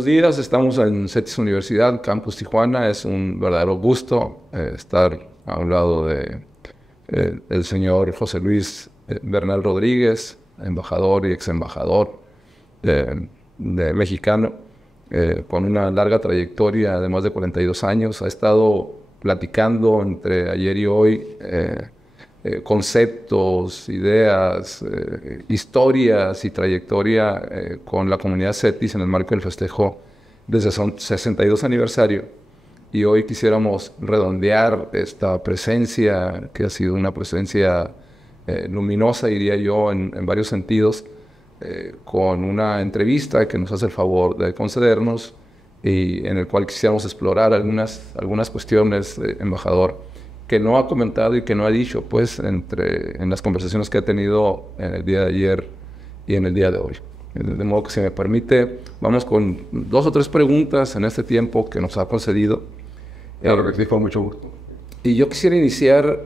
buenos días. Estamos en CETIS Universidad, Campus Tijuana. Es un verdadero gusto estar a un lado de el señor José Luis Bernal Rodríguez, embajador y ex embajador de mexicano, con una larga trayectoria de más de 42 años. Ha estado platicando entre ayer y hoy conceptos, ideas, historias y trayectoria con la comunidad CETIS en el marco del festejo desde su 62 aniversario. Y hoy quisiéramos redondear esta presencia, que ha sido una presencia luminosa, diría yo, en varios sentidos, con una entrevista que nos hace el favor de concedernos y en el cual quisiéramos explorar algunas cuestiones, embajador, que no ha comentado y que no ha dicho, pues, en las conversaciones que ha tenido en el día de ayer y en el día de hoy. De modo que, si me permite, vamos con 2 o 3 preguntas en este tiempo que nos ha concedido. Claro que sí, con mucho gusto. Y yo quisiera iniciar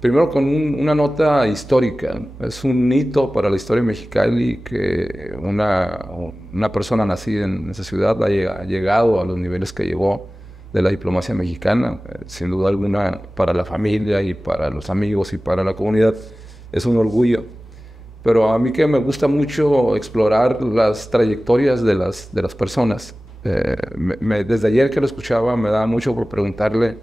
primero con una nota histórica. Es un hito para la historia de Mexicali que una persona nacida en esa ciudad ha llegado a los niveles que llegó de la diplomacia mexicana. Sin duda alguna, para la familia y para los amigos y para la comunidad es un orgullo. Pero a mí, que me gusta mucho explorar las trayectorias de las personas, desde ayer que lo escuchaba me da mucho por preguntarle: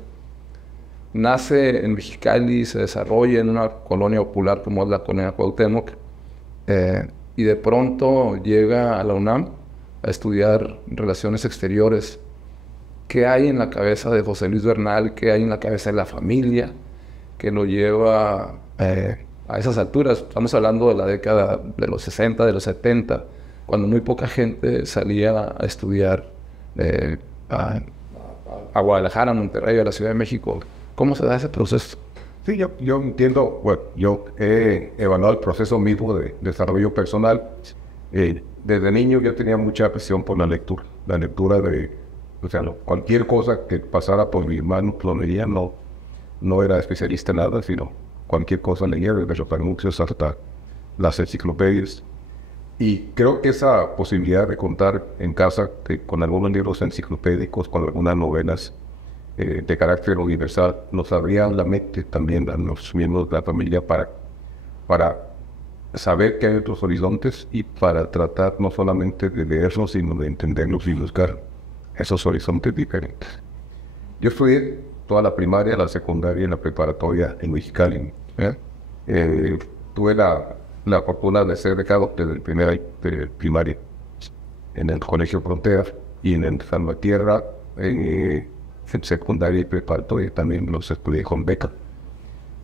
nace en Mexicali, se desarrolla en una colonia popular como es la colonia Cuauhtémoc, y de pronto llega a la UNAM a estudiar Relaciones Exteriores. ¿Qué hay en la cabeza de José Luis Bernal? ¿Qué hay en la cabeza de la familia que lo lleva a esas alturas? Estamos hablando de la década de los 60, de los 70, cuando muy poca gente salía a estudiar a Guadalajara, a Monterrey, a la Ciudad de México. ¿Cómo se da ese proceso? Sí, yo entiendo. Bueno, yo he evaluado el proceso mismo de desarrollo personal. Desde niño yo tenía mucha afición por la lectura. La lectura o sea, cualquier cosa que pasara por mi mano lo leía. No era especialista en nada, sino cualquier cosa leía, desde los anuncios hasta las enciclopedias. Y creo que esa posibilidad de contar en casa con algunos libros enciclopédicos, con algunas novelas de carácter universal, nos abría la mente también a los miembros de la familia para saber que hay otros horizontes y para tratar no solamente de leerlos, sino de entenderlos y buscar esos horizontes diferentes. Yo estudié toda la primaria, la secundaria y la preparatoria en Mexicali. Tuve la fortuna de ser becado desde el primer año de primaria en el Colegio Frontera, y en el Salvatierra, en secundaria y preparatoria también los estudié con beca.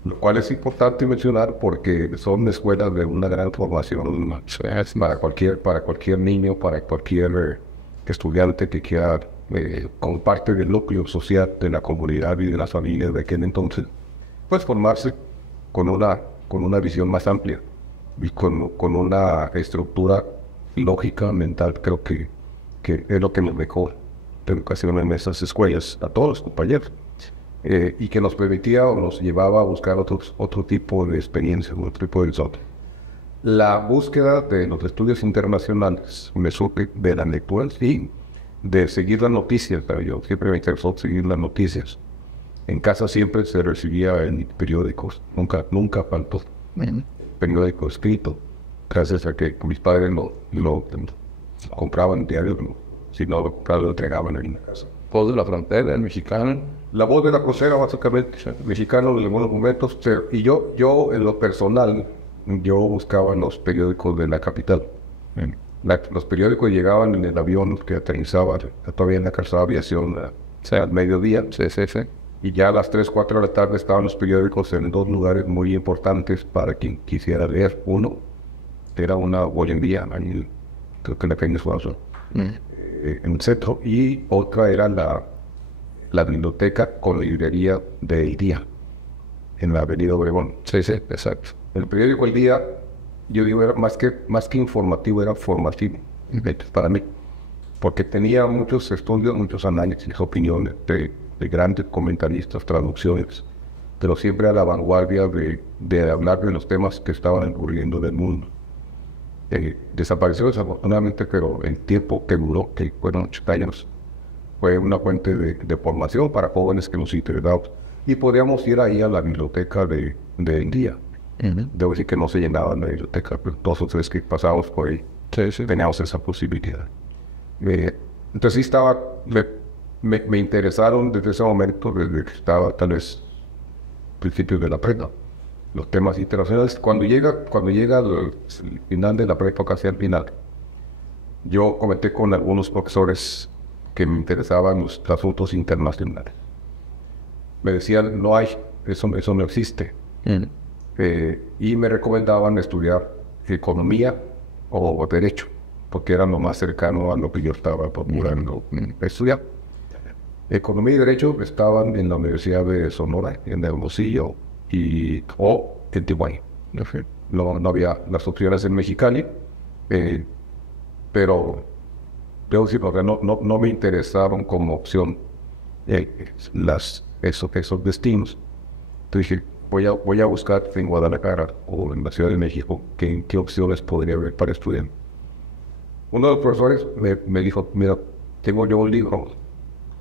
Lo cual es importante mencionar porque son escuelas de una gran formación para cualquier niño, para cualquier estudiante que quiera, como parte del núcleo social de la comunidad y de las familias de aquel entonces, pues formarse con una visión más amplia y con una estructura lógica, mental. Creo que es lo que nos dejó la educación en esas escuelas a todos los compañeros, y que nos permitía o nos llevaba a buscar otro tipo de experiencias, otro tipo de horizonte. La búsqueda de los estudios internacionales me surge de la lectura, sí, de seguir las noticias. Pero yo siempre me interesó seguir las noticias. En casa siempre se recibía en periódicos, nunca faltó periódico escrito, gracias a que mis padres lo compraban diario. Si no lo compraban, lo entregaban en la casa. Voz de la Frontera, el Mexicano. La Voz de la Frontera, básicamente, Mexicano de algunos momentos. Y yo en lo personal, yo buscaba los periódicos de la capital. Los periódicos llegaban en el avión que aterrizaba todavía en la calzada de aviación, al mediodía. Y ya a las 3, 4 de la tarde estaban los periódicos en 2 lugares muy importantes para quien quisiera leer. Uno era una hoy en día, creo que en la calle Suazo, en el centro, y otra era la biblioteca con la librería de El Día, en la avenida Obregón. Sí, exacto. El periódico El Día, yo digo, era más que informativo, era formativo para mí, porque tenía muchos estudios, muchos análisis, opiniones de grandes comentaristas, traducciones, pero siempre a la vanguardia de hablar de los temas que estaban ocurriendo en el mundo. Desapareció desafortunadamente, pero el tiempo que duró, que fueron 80 años, fue una fuente de formación para jóvenes que nos interesaban. Y podíamos ir ahí a la biblioteca del día. Debo decir que no se llenaba la biblioteca, pero todos los tres que pasábamos por ahí teníamos esa posibilidad. Entonces sí estaba, me interesaron desde ese momento, desde que estaba tal vez principios de la prepa, los temas internacionales. Cuando llega el final de la prepa, casi al final, yo comenté con algunos profesores que me interesaban los asuntos internacionales. Me decían, no hay, eso no existe. Y me recomendaban estudiar economía o derecho, porque era lo más cercano a lo que yo estaba procurando estudiar. Economía y derecho estaban en la Universidad de Sonora, en Hermosillo o en Tijuana. No había las opciones en Mexicali, pero debo decir, no me interesaban como opción esos destinos. Entonces dije, voy a buscar en Guadalajara o en la Ciudad de México qué opciones podría haber para estudiar. Uno de los profesores me dijo, mira, tengo yo un libro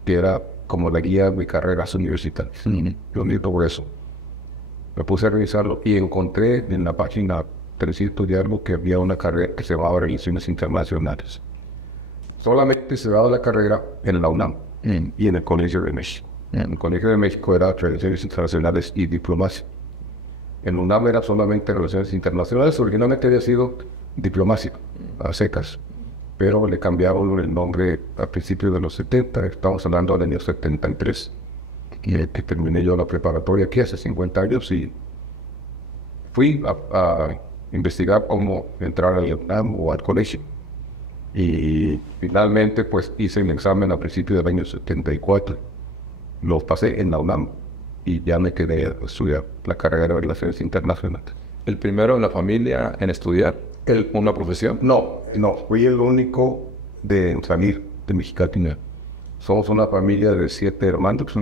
que era como la guía de carreras universitarias. Yo necesito por eso. Me puse a revisarlo y encontré en la página 300 de algo que había una carrera que se llamaba Relaciones Internacionales. Solamente se daba la carrera en la UNAM y en el Colegio de México. En el Colegio de México era Relaciones Internacionales y Diplomacia. En UNAM era solamente Relaciones Internacionales. Originalmente había sido Diplomacia, a secas, pero le cambiaron el nombre a principios de los 70, estamos hablando del año 73, que terminé yo la preparatoria aquí hace 50 años y fui a investigar cómo entrar al UNAM o al colegio. Y finalmente pues hice un examen a principios del año 74, lo pasé en la UNAM y ya me quedé a estudiar la carrera de Relaciones Internacionales. ¿El primero en la familia en estudiar una profesión? No, fui el único de salir de Mexicali. Somos una familia de 7 hermanos.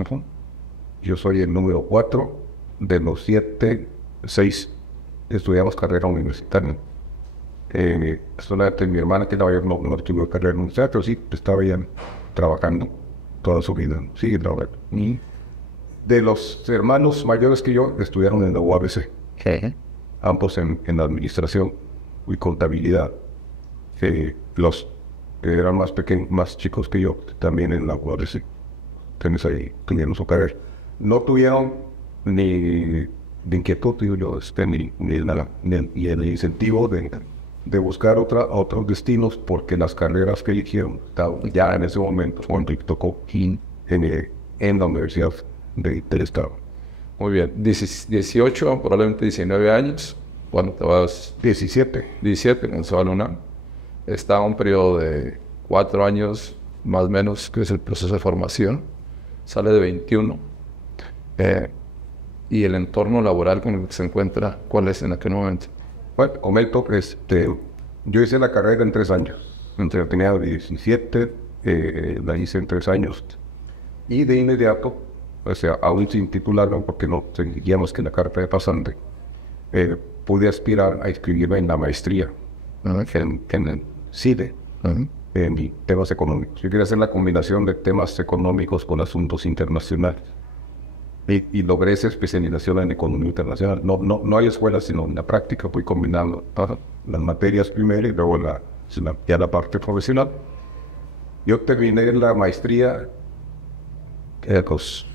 Yo soy el número 4. De los 7, 6 estudiamos carrera universitaria. Solamente mi hermana, que no estudió carrera universitaria, pero sí estaba ya trabajando toda su vida. Sigue trabajando. De los hermanos mayores que yo, estudiaron en la UABC. Ambos en la administración y contabilidad. Los que eran más pequeños, más chicos que yo, también en la UABC. Entonces ahí tuvieron su carrera. No tuvieron ni de inquietud, ni el incentivo de buscar otros destinos, porque las carreras que eligieron estaban ya en ese momento, cuando tocó en la Universidad del Estado. Muy bien. 18, probablemente 19 años. Cuando te vas... 17. 17, cuando se va a la UNAM. Está un periodo de 4 años, más o menos, que es el proceso de formación. Sale de 21. Y el entorno laboral con el que se encuentra, ¿cuál es en aquel momento? Bueno, comento, yo hice la carrera en 3 años. Tenía 17, la hice en 3 años. Y de inmediato, o sea, aún sin titularlo, porque no seguíamos que la carta de pasante, pude aspirar a inscribirme en la maestría en el CIDE, en temas económicos. Yo quería hacer la combinación de temas económicos con asuntos internacionales. Y logré esa especialización en economía internacional. No hay escuela, sino en la práctica fui combinando las materias primero y luego ya la parte profesional. Yo terminé la maestría a los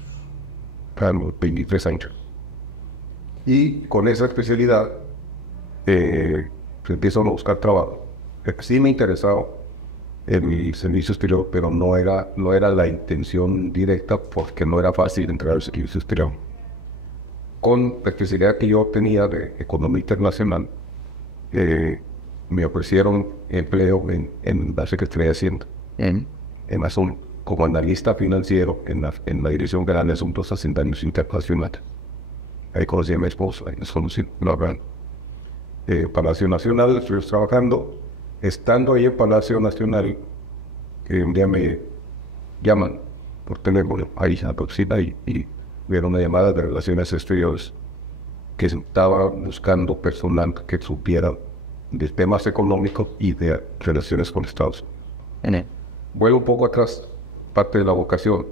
23 años. Y con esa especialidad empiezo a buscar trabajo. Sí me interesaba el servicio exterior, pero no era la intención directa, porque no era fácil entrar al servicio exterior. Con la especialidad que yo tenía de economía internacional, me ofrecieron empleo en la Secretaría de Hacienda, en Azul, como analista financiero en la Dirección General de Asuntos Hacendarios Internacionales. Ahí conocí a mi esposa, ahí nos conocimos, Palacio Nacional, estoy trabajando. Estando ahí en Palacio Nacional, un día me llaman por teléfono ahí a la oficina y vieron una llamada de Relaciones Exteriores que estaba buscando personal que supiera de temas económicos y de relaciones con Estados Unidos. Vuelvo un poco atrás, parte de la vocación.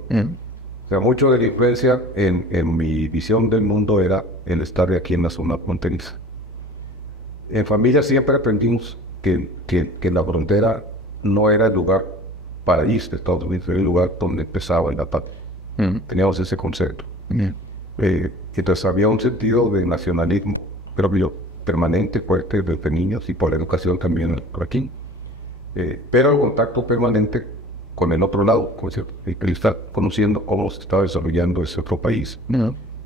O sea, mucho de la influencia en mi visión del mundo era el estar de aquí en la zona fronteriza. En familia siempre aprendimos que la frontera no era el lugar para irse de Estados Unidos, era el lugar donde empezaba el ataque. Teníamos ese concepto. Entonces había un sentido de nacionalismo propio, permanente, fuerte desde niños y por la educación también por aquí. Pero el contacto permanente con el otro lado, el estar conociendo cómo se está desarrollando ese otro país.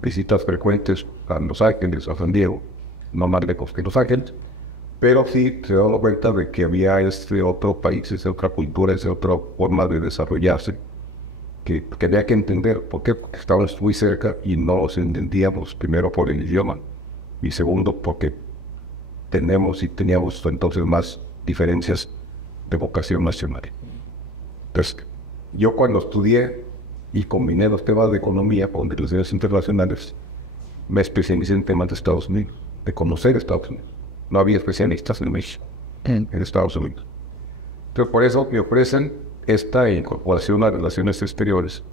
Visitas frecuentes a Los Ángeles, a San Diego, no más lejos que Los Ángeles, pero sí se daba cuenta de que había ese otro país, esa otra cultura, esa otra forma de desarrollarse, que había que entender por qué estábamos muy cerca y no los entendíamos, primero por el idioma y segundo porque teníamos entonces más diferencias de vocación nacional. Entonces, yo cuando estudié y combiné los temas de economía con relaciones internacionales, me especialicé en temas de Estados Unidos, de conocer Estados Unidos. No había especialistas en México, en Estados Unidos. Entonces, por eso me ofrecen esta incorporación a relaciones exteriores.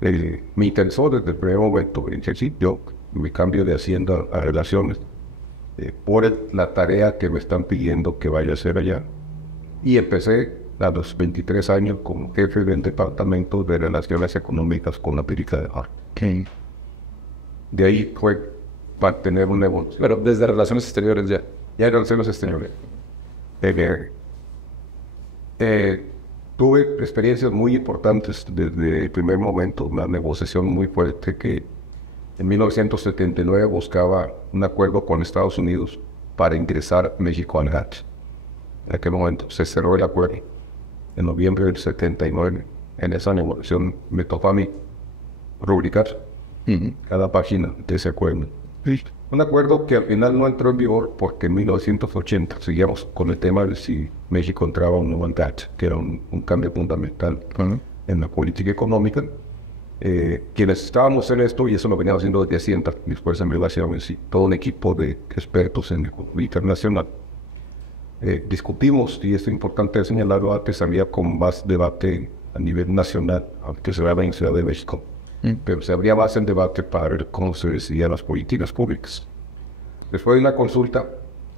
Me interesó desde el primer momento, yo mi cambio de hacienda a relaciones, por la tarea que me están pidiendo que vaya a hacer allá. Y empecé a los 23 años como jefe del Departamento de Relaciones Económicas con América del Norte. De ahí fue para tener un negocio. Pero desde Relaciones Exteriores ya. Ya en Relaciones Exteriores. Tuve experiencias muy importantes desde el primer momento, una negociación muy fuerte que en 1979 buscaba un acuerdo con Estados Unidos para ingresar México al GATT. En aquel momento se cerró el acuerdo en noviembre del 79. En esa negociación me tocó a mí rubricar cada página de ese acuerdo. Un acuerdo que al final no entró en vigor porque en 1980 seguíamos con el tema de si México entraba o no en GATT, que era un cambio fundamental en la política económica. Quienes estábamos en esto, y eso lo veníamos haciendo desde Hacienda, después en relaciones, todo un equipo de expertos en economía internacional, discutimos, y es importante señalarlo, antes había con más debate a nivel nacional, aunque se daba en Ciudad de México, pero se abría más el debate para ver cómo se decidían las políticas públicas. Después de una consulta,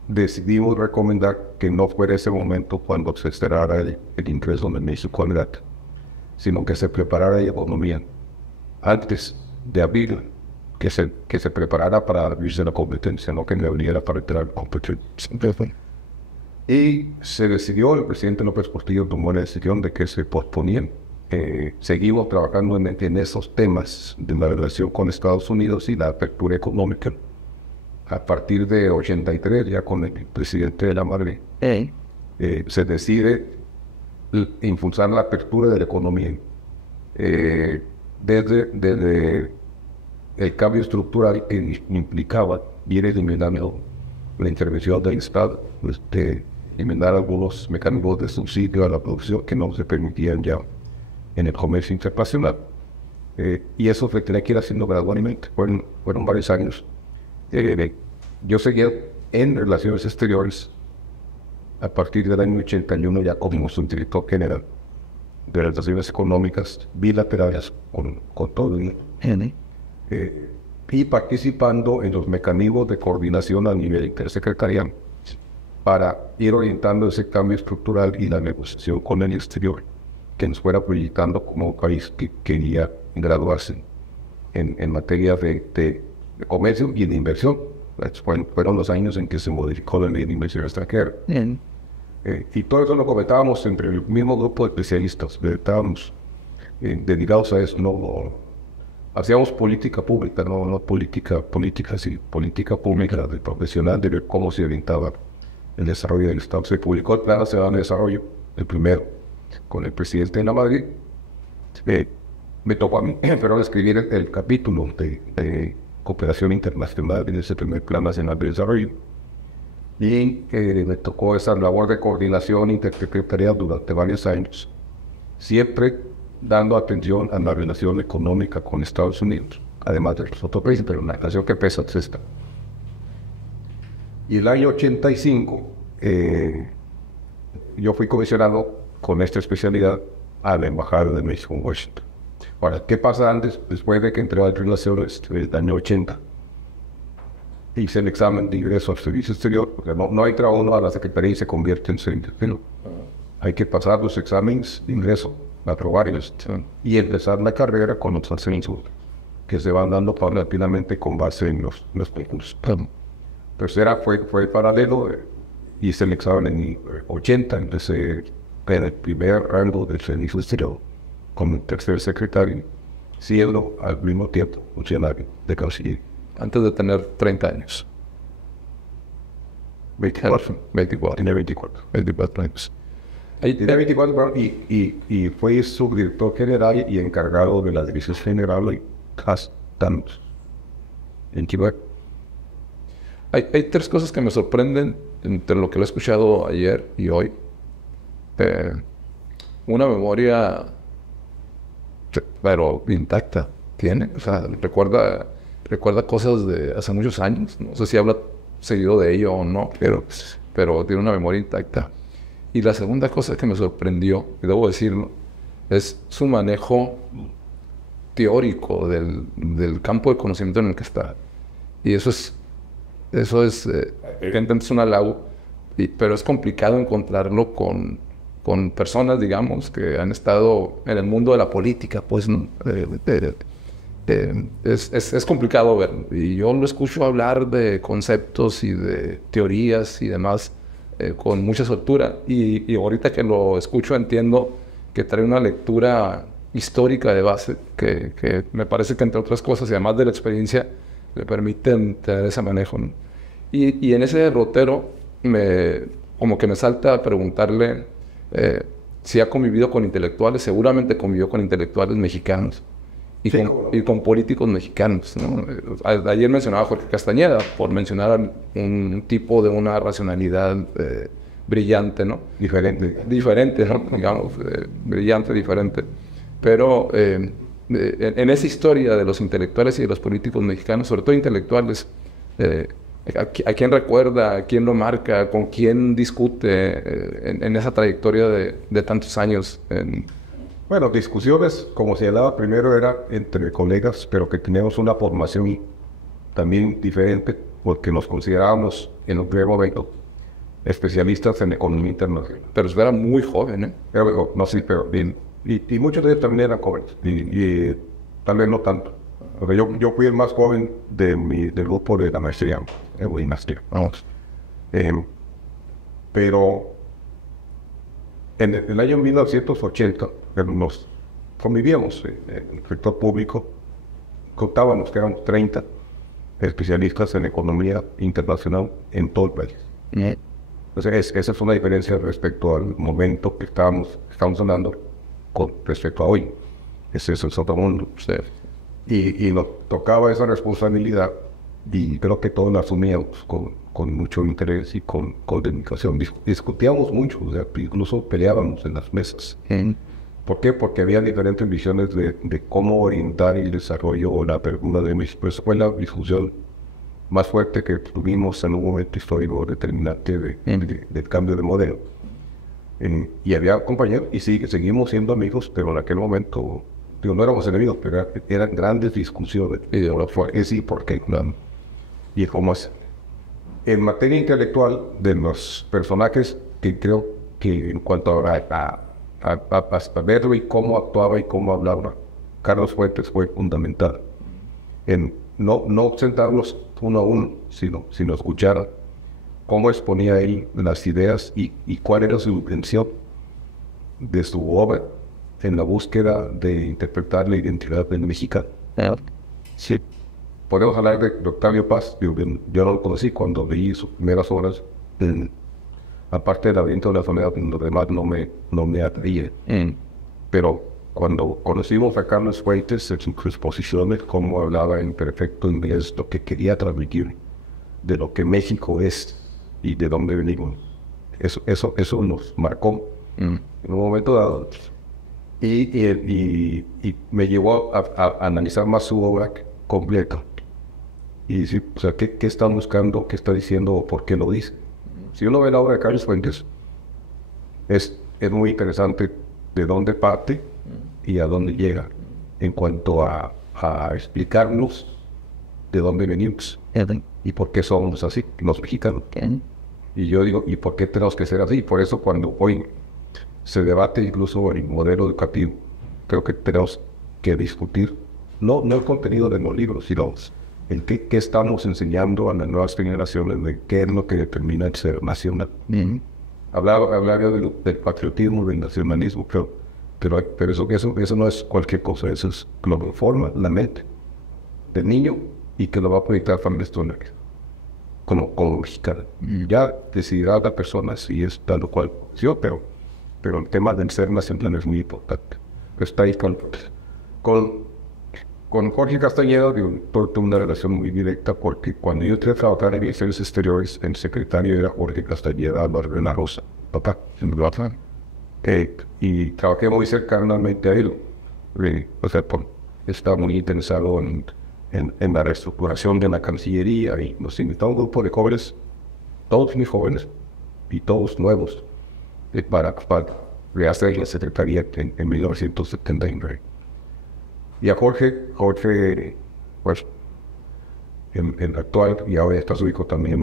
decidimos recomendar que no fuera ese momento cuando se cerrara el ingreso de México al GATT, sino que se preparara la economía antes de abrir, que se preparara para abrirse la competencia, no que le abriera para entrar la competencia. Y se decidió, el presidente López Portillo tomó la decisión de que se posponían. Seguimos trabajando en esos temas de la relación con Estados Unidos y la apertura económica. A partir de 83, ya con el presidente de la Madre, se decide impulsar la apertura de la economía. Desde el cambio estructural que implicaba ir eliminando la intervención del Estado, eliminar algunos mecanismos de subsidio a la producción que no se permitían ya en el comercio internacional. Y eso se tenía que ir haciendo gradualmente. Fueron varios años. Yo seguía en Relaciones Exteriores a partir del año 81 ya como subdirector general de Relaciones Económicas bilaterales con todo el mundo. Y participando en los mecanismos de coordinación a nivel intersecretarial para ir orientando ese cambio estructural y la negociación con el exterior que nos fuera proyectando como un país que quería graduarse en materia de comercio y de inversión. Fueron los años en que se modificó la ley de inversión extranjera. Y todo eso lo comentábamos entre el mismo grupo de especialistas. Estábamos dedicados a eso. Hacíamos política pública, no política, sí, política pública de profesional, de ver cómo se orientaba el desarrollo del Estado. Se publicó el Plan Nacional de Desarrollo, el primero, con el presidente de la Madrid. Me tocó a mí, pero escribir el capítulo de cooperación internacional en ese primer Plan Nacional de Desarrollo. Y me tocó esa labor de coordinación intersecretarial durante varios años, siempre dando atención a la relación económica con Estados Unidos, además de los otros países, pero una relación que pesa es esta. Y el año 85 yo fui comisionado con esta especialidad a la Embajada de México en Washington. Ahora, ¿qué pasa antes? Después de que entré a relaciones en el año 80, hice el examen de ingreso al servicio exterior, porque no entra uno a la secretaría y se convierte en servicio. Hay que pasar los exámenes de ingreso, aprobarlos, y empezar la carrera con los ascensos que se van dando paulatinamente con base en los concursos. Tercera fue paralelo, hice el examen en 80, empecé en el primer rango del servicio exterior como el tercer secretario, siendo al mismo tiempo funcionario de Cancillería. Antes de tener 30 años. 24. Tiene 24 años. Tiene 24 y fue subdirector general y encargado de la dirección general y Customs en Quebec. Hay tres cosas que me sorprenden entre lo que lo he escuchado ayer y hoy. Una memoria, pero intacta, tiene. O sea, recuerda cosas de hace muchos años. No sé si habla seguido de ello o no, pero tiene una memoria intacta. Y la segunda cosa que me sorprendió, y debo decirlo, es su manejo teórico del campo de conocimiento en el que está. Y eso es evidentemente es un halago, pero es complicado encontrarlo con personas, digamos, que han estado en el mundo de la política, pues, ¿no? Es complicado verlo. Y yo lo escucho hablar de conceptos y de teorías y demás con mucha soltura. Y ahorita que lo escucho entiendo que trae una lectura histórica de base que me parece que, entre otras cosas, y además de la experiencia, le permiten tener ese manejo, ¿no? Y en ese derrotero como que me salta a preguntarle si ha convivido con intelectuales. Seguramente convivió con intelectuales mexicanos y con políticos mexicanos, ¿no? Ayer mencionaba a Jorge Castañeda, por mencionar un tipo de una racionalidad brillante, ¿no? Diferente, ¿no? Digamos, brillante, diferente. Pero en esa historia de los intelectuales y de los políticos mexicanos, sobre todo intelectuales, ¿a quién recuerda? ¿A quién lo marca? ¿Con quién discute en esa trayectoria de tantos años? Bueno, discusiones, como señalaba primero, era entre colegas, pero que teníamos una formación también diferente, porque nos considerábamos en un primer momento especialistas en economía internacional. Pero usted era muy joven, ¿eh? No, sí, pero bien. Y muchos de ellos también eran jóvenes, y tal vez no tanto. Porque yo fui el más joven del grupo de la maestría, vamos. Pero en el año 1980 nos convivíamos en el sector público, contábamos que éramos 30 especialistas en economía internacional en todo el país. Entonces esa es una diferencia respecto al momento que estamos hablando con respecto a hoy. Ese es otro mundo. Y nos tocaba esa responsabilidad y creo que todos la asumíamos con mucho interés y con dedicación. Discutíamos mucho, o sea, incluso peleábamos en las mesas. ¿Por qué? Porque había diferentes visiones de cómo orientar el desarrollo o la apertura de México. Esa fue la discusión más fuerte que tuvimos en un momento histórico determinante del cambio de modelo. Y había compañeros, y seguimos siendo amigos, pero en aquel momento, no éramos enemigos, pero eran grandes discusiones. Sí, ¿por qué? Y cómo es. En materia intelectual, de los personajes que creo que en cuanto a verlo y cómo actuaba y cómo hablaba, Carlos Fuentes fue fundamental en no sentarlos uno a uno, sino escuchar cómo exponía él las ideas y cuál era su intención de su obra en la búsqueda de interpretar la identidad del mexicano. Sí. Podemos hablar de Octavio Paz. Yo no lo conocí cuando leí sus primeras obras. Aparte del laberinto de la soledad, lo demás no me atraía. Pero cuando conocimos a Carlos Fuentes en sus exposiciones, cómo hablaba en perfecto inglés lo que quería transmitir de lo que México es y de dónde venimos, eso nos marcó en un momento dado. Y me llevó a analizar más su obra completa y decir, o sea, ¿qué está buscando, qué está diciendo o por qué lo dice? Si uno ve la obra de Carlos Fuentes, es muy interesante de dónde parte y a dónde llega en cuanto a explicarnos de dónde venimos y por qué somos así, los mexicanos. Y yo digo, ¿y por qué tenemos que ser así? Por eso cuando hoy se debate incluso el modelo educativo, creo que tenemos que discutir no el contenido de los libros, sino el qué estamos enseñando a las nuevas generaciones, de qué es lo que determina el ser nacional. Hablaba yo del patriotismo, del nacionalismo, pero eso no es cualquier cosa, eso es lo que forma la mente del niño y que lo va a proyectar a familias como mexicana. Ya decidirá la persona si es tal o cual opción, pero el tema del ser nacional es muy importante. Está ahí con Jorge Castañeda, tuve una relación muy directa, porque cuando yo entré a trabajar en Relaciones Exteriores, el secretario era Jorge Castañeda Álvarez de la Rosa, papá, en Guadalajara. Y trabajé muy cercanamente a él. Estaba muy interesado en la reestructuración de la Cancillería, y nos invitó a un grupo de jóvenes, todos muy jóvenes y todos nuevos, para rehacer la Secretaría en 1979. Y a Jorge, pues, el actual, y ahora está su hijo también,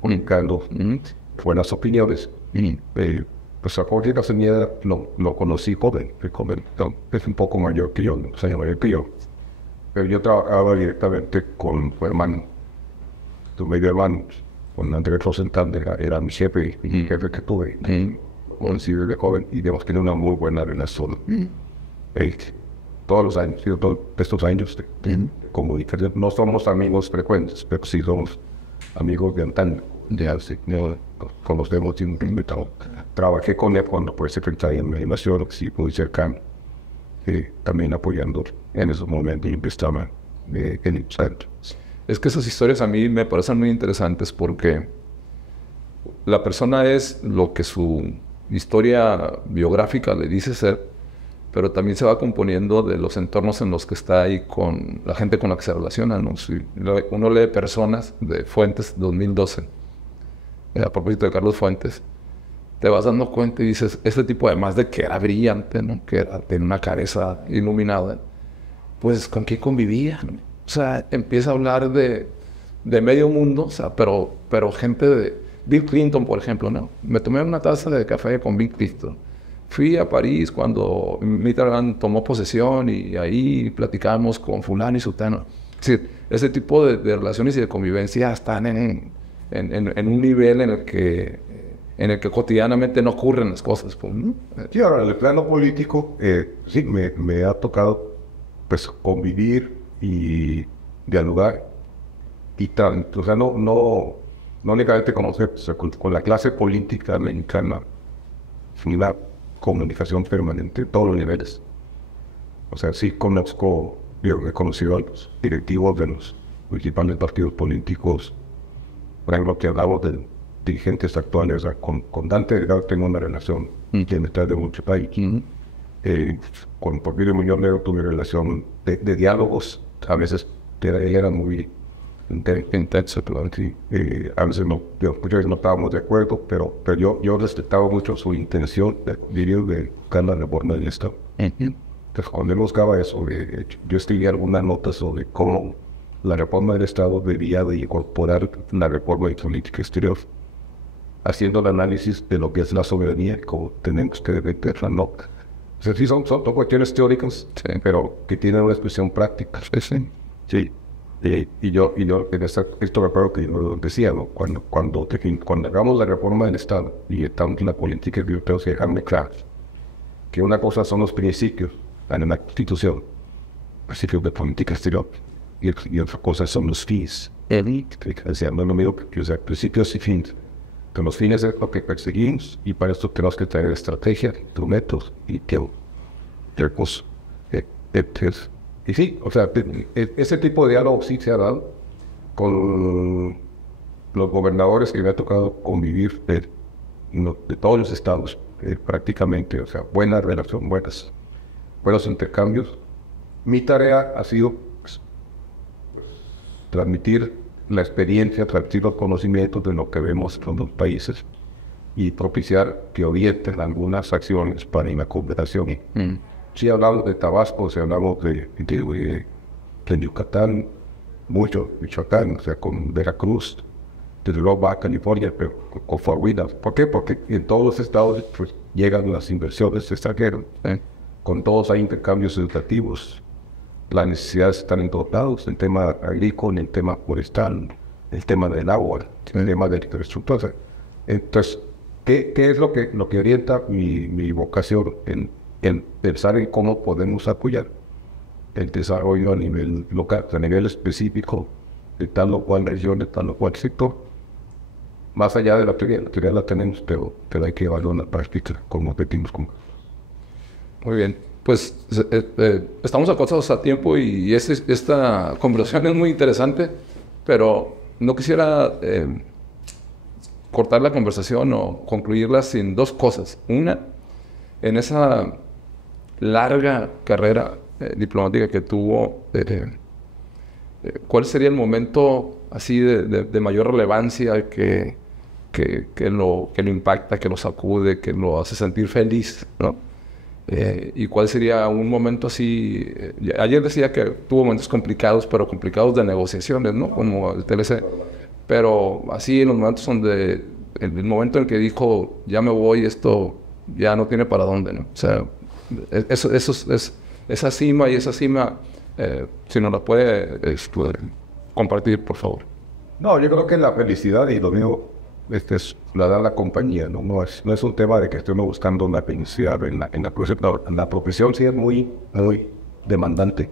comunicando buenas opiniones. Pues a Jorge Castañeda lo conocí joven, es un poco mayor que yo, un años mayor que yo. Pero yo trabajaba directamente con su hermano, su medio hermano, con Andrés Rosenthal, era mi jefe, jefe que tuve, conocí desde joven, y hemos tenido una muy buena relación. Todos los años, todos estos años de comunicación. No somos amigos frecuentes, pero sí somos amigos de antaño. Nos conocemos y invitado. Trabajé con él cuando fue secretario de Animación, sí, muy cercano. También apoyando en esos momentos y estaba en el centro. Es que esas historias a mí me parecen muy interesantes porque la persona es lo que su historia biográfica le dice ser, pero también se va componiendo de los entornos en los que está ahí con la gente con la que se relaciona, ¿no? Si uno lee Personas de Fuentes 2012, a propósito de Carlos Fuentes, te vas dando cuenta y dices, este tipo, además de que era brillante, ¿no? Tenía una cabeza iluminada, pues ¿con qué convivía? ¿No? O sea, empieza a hablar de medio mundo, o sea, pero gente de Bill Clinton, por ejemplo, ¿no? Me tomé una taza de café con Bill Clinton. Fui a París cuando Mitterrand tomó posesión y ahí platicamos con fulano y sutano. Es decir, ese tipo de relaciones y de convivencia están en un nivel en el que cotidianamente no ocurren las cosas. Pues, ¿no? Sí, ahora, en el plano político, sí, me ha tocado pues convivir y dialogar. O sea, no únicamente conocer, o sea, con la clase política mexicana, ni la comunicación permanente, todos los niveles. O sea, sí he conocido a los directivos de los principales partidos políticos. Por ejemplo, que hablamos de dirigentes actuales. O sea, con Dante Delgado tengo una relación que me trae de mucho país. Con Porfirio Muñoz Ledo tuve relación de diálogos. A veces eran muy intensos, pero sí, a veces muchas veces no estábamos de acuerdo, pero yo respetaba mucho su intención de buscar la reforma del Estado. Entonces, cuando él buscaba eso, yo escribí algunas notas sobre cómo la reforma del Estado debía de incorporar la reforma de política exterior, haciendo el análisis de lo que es la soberanía, cómo tenemos que defender la nota. O sea, sí, son cuestiones teóricas, sí, pero que tienen una expresión práctica. Sí. Y yo en esto recuerdo que yo decía, ¿no? Cuando hagamos la reforma del Estado y estamos en la política, yo tengo que dejarme claro que una cosa son los principios en la Constitución, principios de política exterior, y otra cosa son los fines. O sea, no es lo mismo que usar principios y fines. Que los fines es lo que perseguimos, y para esto tenemos que tener estrategia, instrumentos y tiempo. Y sí, o sea, ese tipo de diálogo sí se ha dado con los gobernadores que me ha tocado convivir de todos los estados, prácticamente, o sea, buena relación, buenos intercambios. Mi tarea ha sido pues, transmitir la experiencia, transmitir los conocimientos de lo que vemos en los países y propiciar que orienten algunas acciones para la cooperación. Si hablamos de Tabasco, si hablamos de Yucatán, mucho Michoacán, o sea, con Veracruz, desde luego Baja California, pero con Coahuila. ¿Por qué? Porque en todos los estados pues, llegan las inversiones extranjeras, con todos hay intercambios educativos, las necesidades están en todos lados, el tema agrícola, el tema forestal, el tema del agua, el tema de la infraestructura. Entonces, ¿qué es lo que orienta mi vocación en pensar en cómo podemos apoyar el desarrollo a nivel local, a nivel específico de tal o cual región, de tal o cual sector? Más allá de la teoría la tenemos, pero hay que evaluar la práctica como objetivos concretos. Muy bien. Pues estamos acotados a tiempo y esta conversación es muy interesante, pero no quisiera cortar la conversación o concluirla sin dos cosas. Una, en esa larga carrera diplomática que tuvo, ¿cuál sería el momento así de mayor relevancia que lo impacta, que lo sacude, que lo hace sentir feliz, ¿no? ¿Y cuál sería un momento así? Ayer decía que tuvo momentos complicados, pero complicados de negociaciones, ¿no? Como el TLC. Pero así en los momentos donde, el momento en el que dijo, ya me voy, esto ya no tiene para dónde, ¿no? O sea, esa cima y esa cima, si nos la puede compartir, por favor. No, yo creo que la felicidad, y lo mío, la da la compañía, ¿no? No es un tema de que estemos buscando una felicidad en la profesión. No, la profesión sí es muy demandante.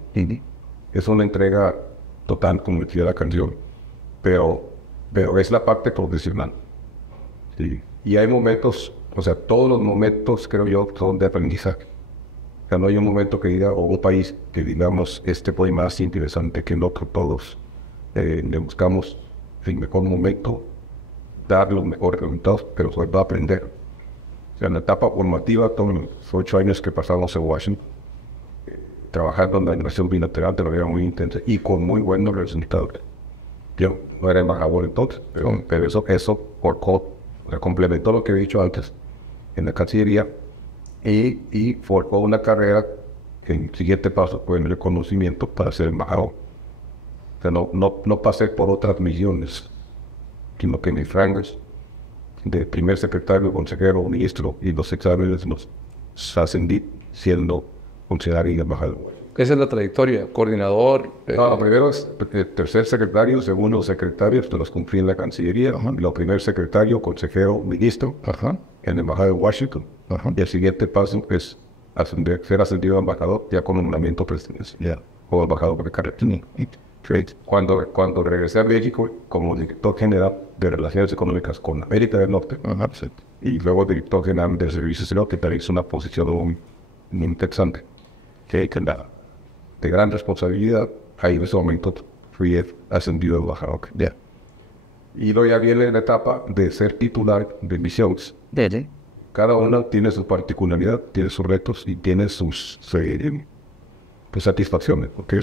Es una entrega total, como decía la canción, pero es la parte profesional. Sí. Y hay momentos, o sea, todos los momentos, creo yo, son de aprendizaje. O sea, no hay un momento que diga, o un país que digamos, fue más interesante que el otro, todos le buscamos el mejor momento, dar los mejores resultados, pero sobre todo aprender. O sea, en la etapa formativa, todos los 8 años que pasamos en Washington, trabajando en la relación bilateral de manera muy intensa y con muy buenos resultados. Yo no era embajador entonces, pero eso complementó lo que he dicho antes en la Cancillería y forjó una carrera que el siguiente paso fue el reconocimiento para ser embajador. O sea, no pasé por otras misiones, sino que mis rangos de primer secretario, consejero, ministro y los exámenes los ascendí siendo considerado embajador. Esa es la trayectoria, coordinador. No, primero es tercer secretario, segundo secretario, esto los cumplí en la Cancillería, lo primer secretario, consejero, ministro, en la embajada de Washington, y el siguiente paso es ser ascendido a embajador ya con nombramiento presidencial, o embajador de carretera. Cuando regresé a México como director general de Relaciones Económicas con América del Norte, y luego director general de Servicios Exteriores, que también es una posición muy interesante, que de gran responsabilidad. Ahí en ese momento fui ascendido a embajador. Y luego ya viene la etapa de ser titular de misiones. Cada una tiene su particularidad, tiene sus retos y tiene sus satisfacciones, porque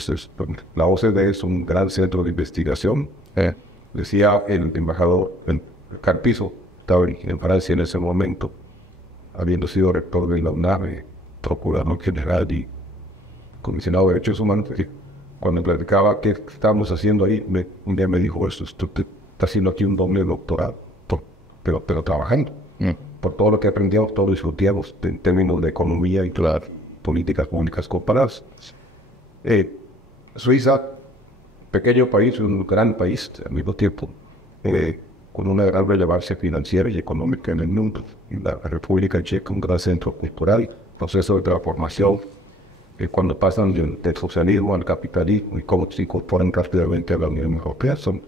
la OCDE es un gran centro de investigación. Decía el embajador Carpizo, estaba en Francia en ese momento, habiendo sido rector de la UNAM, procurador general y comisionado de Derechos Humanos, cuando platicaba qué estábamos haciendo ahí, un día me dijo, esto está haciendo aquí un doble doctorado, pero trabajando, por todo lo que aprendíamos, todo lo discutíamos en términos de economía y políticas públicas comparadas. Suiza, pequeño país, un gran país al mismo tiempo, con una gran relevancia financiera y económica en el mundo. La República Checa, un gran centro cultural, proceso de transformación, cuando pasan del socialismo al capitalismo y cómo se incorporan rápidamente a la Unión Europea. Son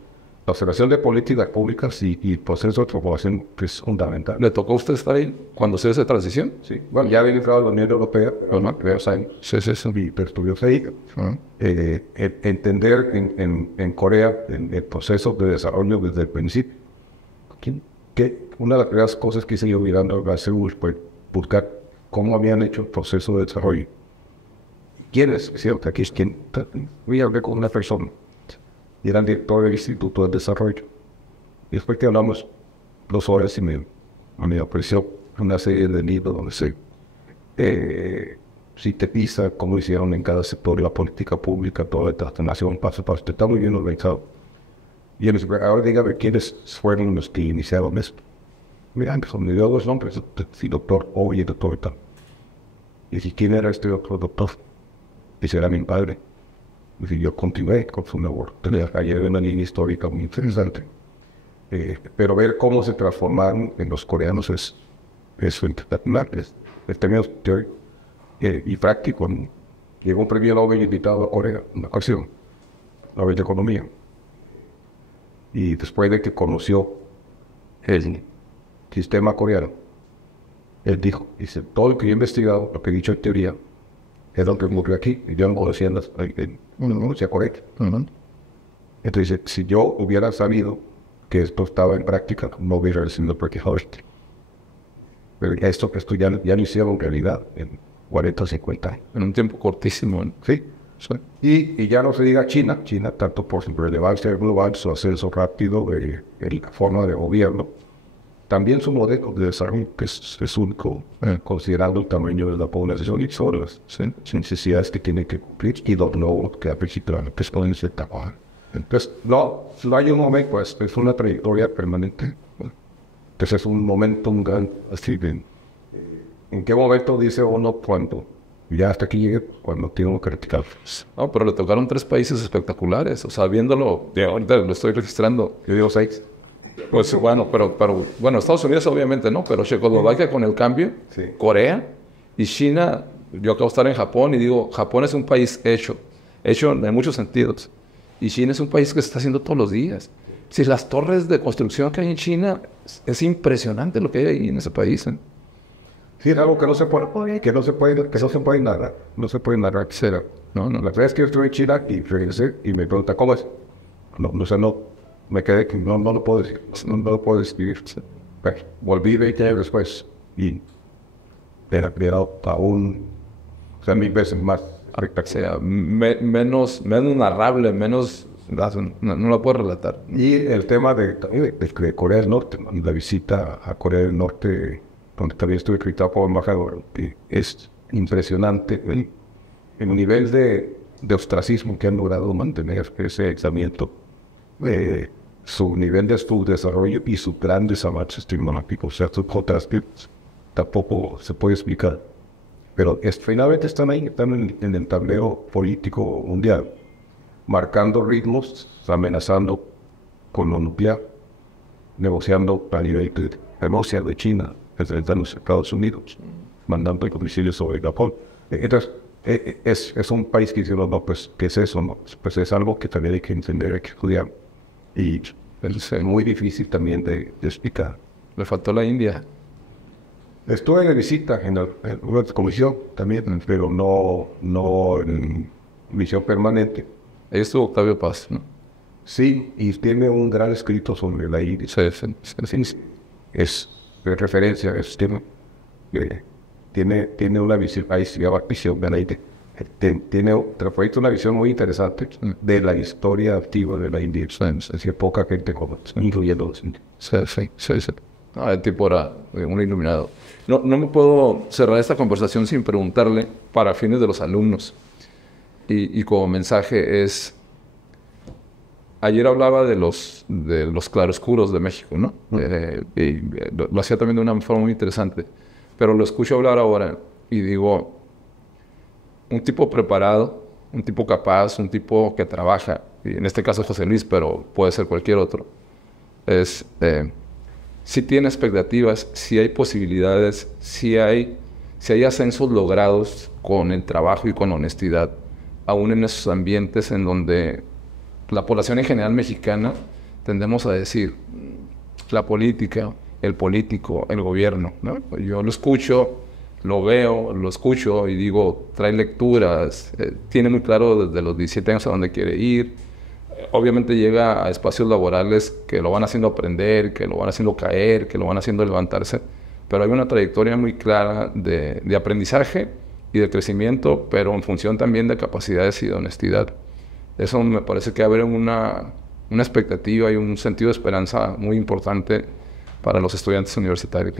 la observación de políticas públicas y el proceso de transformación que es fundamental. ¿Le tocó a usted estar ahí cuando se hace transición? Sí. Bueno, ya había entrado a la Unión Europea, varios años. Sí. Pero estuvimos ahí. Entender en Corea el proceso de desarrollo desde el principio. Que una de las primeras cosas que hice yo mirando a Seúl fue buscar cómo habían hecho el proceso de desarrollo. ¿Quién es? ¿Cierto? Aquí es quien. Voy a hablar con una persona y era el director del Instituto de Desarrollo. Y después que hablamos 2 horas y me ofreció una serie de libros donde se sintetiza cómo hicieron en cada sector la política pública, toda la transformación paso a paso. Está muy bien organizado. Y él dice, ahora dígame quiénes fueron los que iniciaron esto. Mira, me dio 2 nombres, el doctor O y el doctor tal. Y dije, ¿quién era este otro doctor? Dice, era mi padre. Y yo continué con su labor. Ayer una línea histórica muy interesante. Pero ver cómo se transformaron en los coreanos es espectacular. Es términos teóricos y práctico. Llegó un premio Nobel invitado a Corea, una ocasión, Nobel de Economía. Y después de que conoció el sistema coreano, él dice, todo lo que yo he investigado, lo que he dicho en teoría, es lo que ocurrió aquí, y yo no conocía no conocía Corea. Entonces, si yo hubiera sabido que esto estaba en práctica, no hubiera sido practicado. Pero esto ya lo hicieron realidad en 40 o 50 años. En un tiempo cortísimo, ¿no? Sí. Sí. Y ya no se diga China, tanto por su relevancia global, su ascenso rápido, la forma de gobierno, también su modelo de desarrollo, que es único, considerando el tamaño de la población y todas las necesidades que tiene que cumplir y los logros que ha presentado, que pueden ser trabajar. Entonces, no hay un momento, pues, es una trayectoria permanente. Entonces, es un momento, un gran, así de, ¿en qué momento dice uno cuando ya hasta aquí llegué, cuando tengo que criticar? No, pero le tocaron 3 países espectaculares. O sea, viéndolo, ahorita lo estoy registrando. Yo digo 6. Pues bueno, pero bueno, Estados Unidos obviamente no, pero Checoslovaquia con el cambio, sí. Corea y China. Yo acabo de estar en Japón y digo, Japón es un país hecho en muchos sentidos. Y China es un país que se está haciendo todos los días. Si las torres de construcción que hay en China, es impresionante lo que hay ahí en ese país. Sí, es algo que no se puede narrar. No se puede narrar. Será. No. La verdad es que yo estuve en China y regresé y me pregunta, ¿cómo es? Me quedé que no lo puedo decir. No lo puedo describir. Bueno, volví 20 años después y era aún, o sea, 1000 veces más espectacular. O sea, menos narrable, menos... No lo puedo relatar. Y el tema de Corea del Norte, ¿no? La visita a Corea del Norte, donde también estuve acreditado como embajador, es impresionante el nivel de ostracismo que han logrado mantener ese aislamiento, su nivel de su desarrollo y sus grandes avances tecnológicos, o sea, sus otras que tampoco se puede explicar. Pero finalmente están ahí, están en el tablero político mundial, marcando ritmos, amenazando con lo nuclear, negociando a nivel de Rusia, de China, enfrentando a los Estados Unidos, mandando misiles sobre Japón. Entonces, es un país que dice, no, pues, ¿qué es eso? No? Pues es algo que también hay que entender, hay que estudiar. Y es muy difícil también de explicar. Le faltó la India. Estuve de visita en una comisión también, pero no en misión permanente. Ahí estuvo Octavio Paz, ¿no? Sí, y tiene un gran escrito sobre la India. Sí. Es de referencia, tiene una visión, ahí se llama visión de la India. Tiene una visión muy interesante de la historia activa de la India. Es decir, poca gente conoce, incluyendo los indios. Sí. El tipo era un iluminado. No me puedo cerrar esta conversación sin preguntarle, para fines de los alumnos, y como mensaje es... Ayer hablaba de los claroscuros de México, ¿no? Y lo hacía también de una forma muy interesante. Pero lo escucho hablar ahora y digo, un tipo preparado, un tipo capaz, un tipo que trabaja, y en este caso José Luis, pero puede ser cualquier otro, si tiene expectativas, si hay posibilidades, si hay ascensos logrados con el trabajo y con honestidad, aún en esos ambientes en donde la población en general mexicana tendemos a decir la política, el político, el gobierno, ¿no? Yo lo escucho, lo veo, lo escucho y digo, trae lecturas, tiene muy claro desde los 17 años a dónde quiere ir. Obviamente llega a espacios laborales que lo van haciendo aprender, que lo van haciendo caer, que lo van haciendo levantarse, pero hay una trayectoria muy clara de aprendizaje y de crecimiento, pero en función también de capacidades y de honestidad. Eso me parece que abre una expectativa y un sentido de esperanza muy importante para los estudiantes universitarios.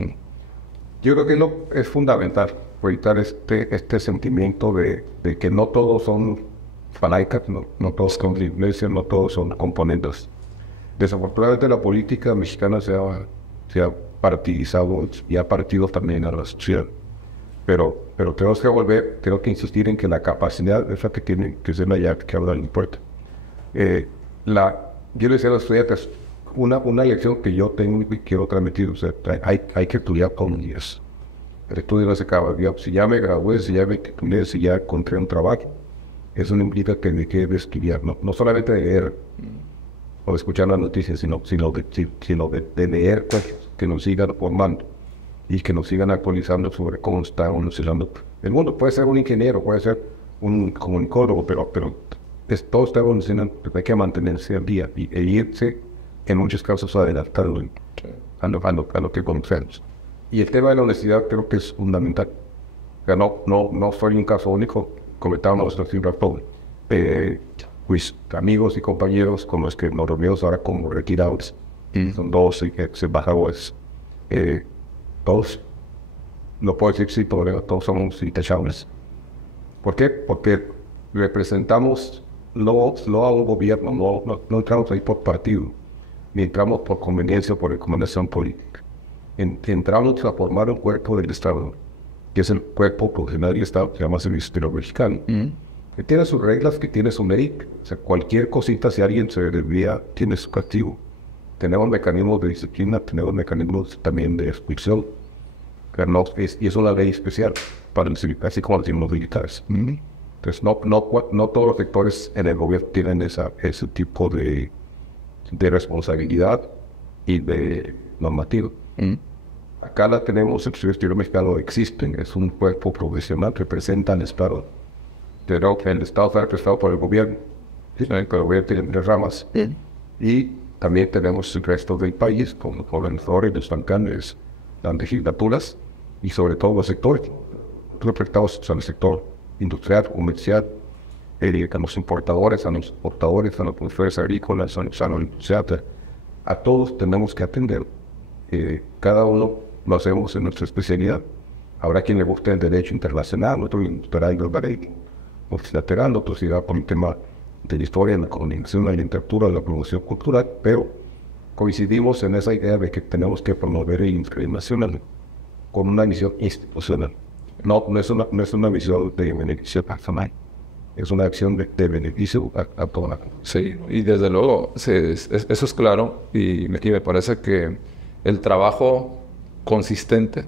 Yo creo que es fundamental evitar este sentimiento de que no todos son fanáticos, no todos son iglesias, no todos son componentes. Desafortunadamente la política mexicana se ha partidizado y ha partido también a la sociedad. Pero tengo que insistir en que la capacidad es la que tiene que ser la llave que habla el puerto. Yo le decía a los estudiantes, una lección que yo tengo y quiero transmitir, o sea, hay que estudiar todos los días. El estudio no se acaba. Si ya me gradué, si ya me titulé, si ya encontré un trabajo, eso no implica que me quede de estudiar, no solamente de leer o de escuchar las noticias, sino de leer cosas que nos sigan formando y que nos sigan actualizando sobre cómo está evolucionando el mundo. Puede ser un ingeniero, puede ser un comunicólogo, pero todo está evolucionando. Hay que mantenerse al día e irse, en muchos casos, adelantando a lo que conocemos. Y el tema de la honestidad creo que es fundamental. O sea, no soy un caso único, comentábamos hace un rato. Pues amigos y compañeros con los que nos reunimos ahora como retirados, son 2 embajadores. Todos, no puedo decir sí, pero todos somos intachables. ¿Por qué? Porque representamos no a un gobierno, no entramos ahí por partido, ni entramos por conveniencia o por recomendación política. Entramos a formar un cuerpo del Estado, que es el cuerpo profesional del Estado, que se llama Servicio Exterior Mexicano, que tiene sus reglas, que tiene su mérito. O sea, cualquier cosita, si alguien se desvía, tiene su castigo. Tenemos mecanismos de disciplina, tenemos mecanismos también de expulsión. Y es una ley especial para el civil, así como los militares. Entonces, no todos los sectores en el gobierno tienen ese tipo de responsabilidad y de normativa. Acá la tenemos, el Servicio Exterior Mexicano existe, es un cuerpo profesional, representa al Estado. Pero el Estado está representado por el gobierno. ¿Sí? El gobierno tiene 3 ramas. Y también tenemos el resto del país, como los gobernadores, los alcaldes, las legislaturas y sobre todo los sectores. Representados al sector industrial, comercial, a los importadores, a los exportadores, a los productores agrícolas, a los industriales. A todos tenemos que atender. Cada uno lo hacemos en nuestra especialidad. Habrá quien le guste el derecho internacional, otro le gustará el derecho multilateral, otro se irá por el tema de la historia, la comunicación, la literatura, la promoción cultural, pero coincidimos en esa idea de que tenemos que promover el interés nacional con una misión institucional. No es una misión de beneficio personal, es una acción de beneficio a toda la gente. Sí, y desde luego, eso es claro, y me parece que el trabajo consistente,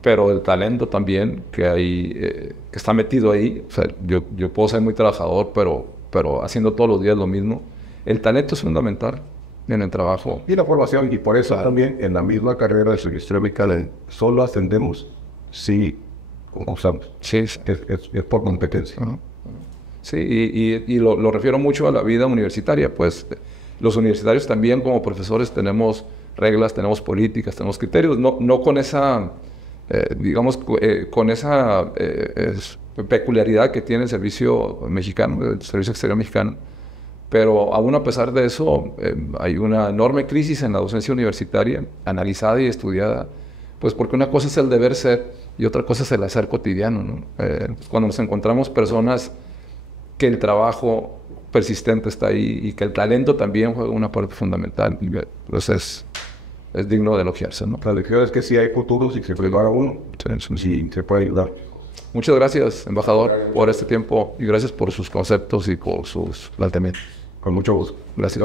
pero el talento también que hay, que está metido ahí. O sea, yo puedo ser muy trabajador, pero haciendo todos los días lo mismo. El talento es fundamental en el trabajo. Y la formación, y por eso también en la misma carrera de Servicio Mexicano solo ascendemos si usamos. Sí. Es por competencia. Sí, y lo refiero mucho a la vida universitaria, pues los universitarios también como profesores tenemos reglas, tenemos políticas, tenemos criterios, no con esa, con esa peculiaridad que tiene el servicio mexicano, el Servicio Exterior Mexicano, pero aún a pesar de eso hay una enorme crisis en la docencia universitaria, analizada y estudiada, pues porque una cosa es el deber ser y otra cosa es el hacer cotidiano, ¿no? Cuando nos encontramos personas que el trabajo persistente está ahí y que el talento también juega una parte fundamental, entonces es digno de elogiarse, ¿no? La lección es que sí hay futuros y se puede ayudar a uno, sí se puede ayudar. Muchas gracias, embajador, por este tiempo y gracias por sus conceptos y por sus planteamientos. Con mucho gusto. Gracias.